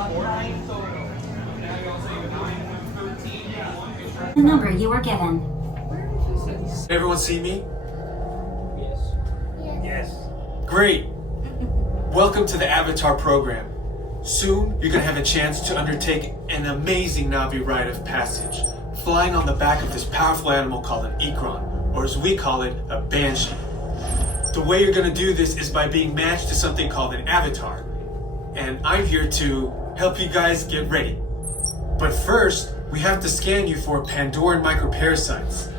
The number you were given. Everyone see me? Yes. Yes. Great. Welcome to the Avatar program. Soon, you're going to have a chance to undertake an amazing Navi rite of passage, flying on the back of this powerful animal called an Ikran, or as we call it, a Banshee. The way you're going to do this is by being matched to something called an avatar. And I'm here to help you guys get ready. But first, we have to scan you for Pandoran microparasites.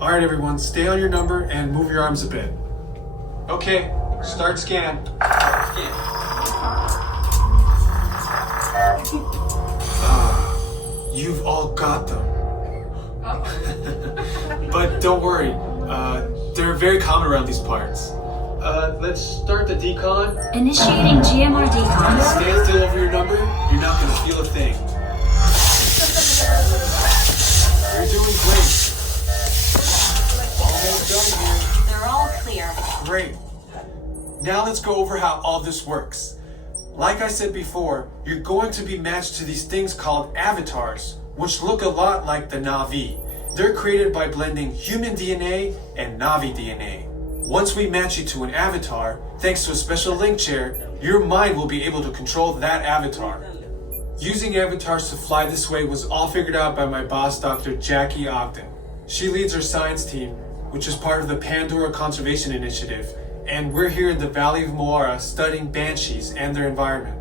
Alright everyone, stay on your number and move your arms a bit. Okay, start scan. You've all got them. But don't worry, they're very common around these parts. Let's start the decon. Initiating GMR decon. Stand still over your number, you're not gonna feel a thing. You're doing great. Almost done here. They're all clear. Great. Now let's go over how all this works. Like I said before, you're going to be matched to these things called avatars, which look a lot like the Navi. They're created by blending human DNA and Navi DNA. Once we match you to an avatar, thanks to a special link chair, your mind will be able to control that avatar. Using avatars to fly this way was all figured out by my boss, Dr. Jackie Ogden. She leads our science team, which is part of the Pandora Conservation Initiative, and we're here in the Valley of Moara studying banshees and their environment.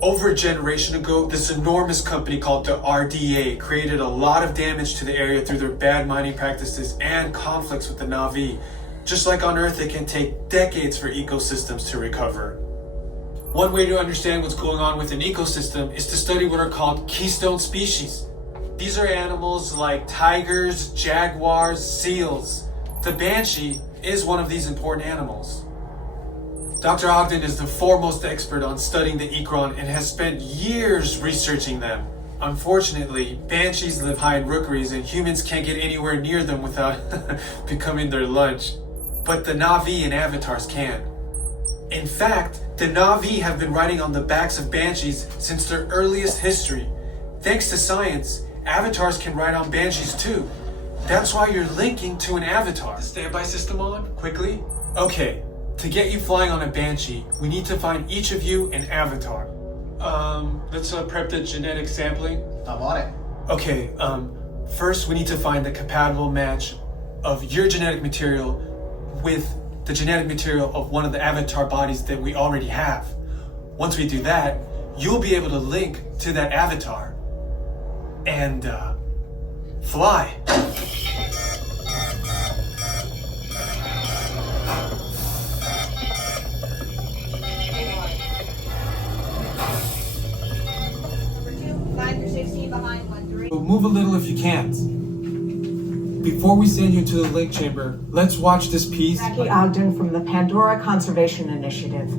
Over a generation ago, this enormous company called the RDA created a lot of damage to the area through their bad mining practices and conflicts with the Navi. Just like on Earth, it can take decades for ecosystems to recover. One way to understand what's going on with an ecosystem is to study what are called keystone species. These are animals like tigers, jaguars, seals. The banshee is one of these important animals. Dr. Ogden is the foremost expert on studying the Ikran and has spent years researching them. Unfortunately, banshees live high in rookeries and humans can't get anywhere near them without becoming their lunch. But the Navi and avatars can. In fact, the Navi have been riding on the backs of banshees since their earliest history. Thanks to science, avatars can ride on banshees too. That's why you're linking to an avatar. The standby system on, quickly. Okay, to get you flying on a banshee, we need to find each of you an avatar. Let's prep the genetic sampling. I'm on it. Okay, first we need to find the compatible match of your genetic material with the genetic material of one of the avatar bodies that we already have. Once we do that, you'll be able to link to that avatar and fly. Line for 16 behind 1-3. Move a little if you can't. Before we send you to the link chamber, let's watch this piece. Jackie Ogden from the Pandora Conservation Initiative.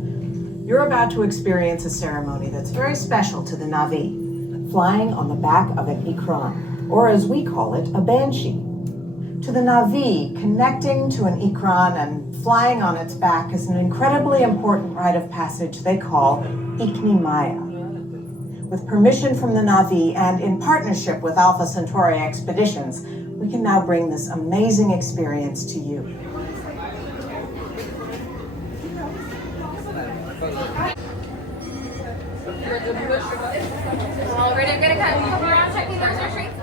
You're about to experience a ceremony that's very special to the Navi, flying on the back of an Ikran, or as we call it, a banshee. To the Navi, connecting to an Ikran and flying on its back is an incredibly important rite of passage they call Ikni Maya. With permission from the Navi and in partnership with Alpha Centauri Expeditions, we can now bring this amazing experience to you. All ready, I'm gonna come around, check these are streets.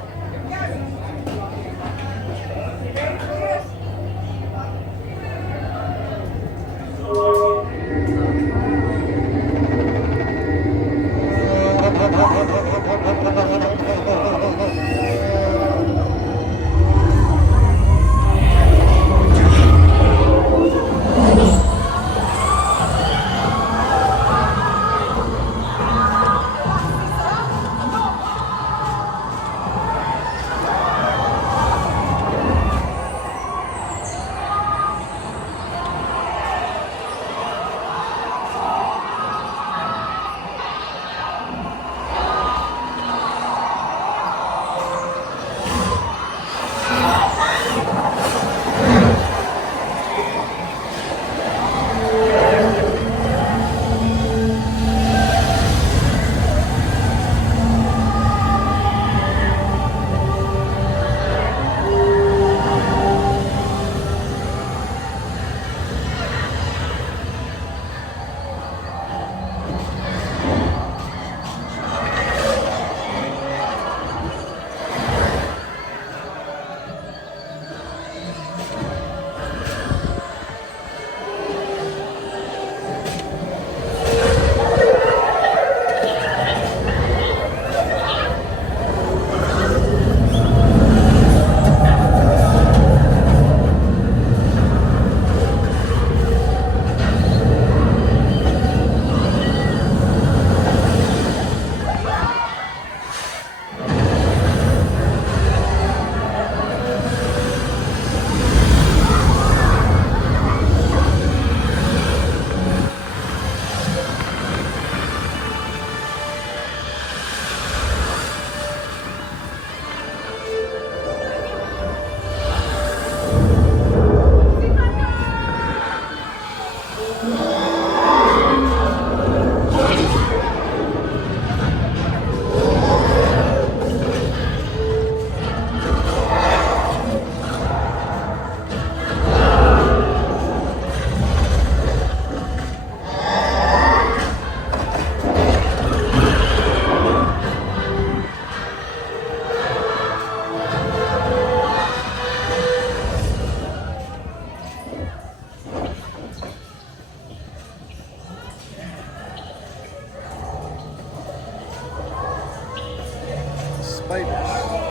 babies.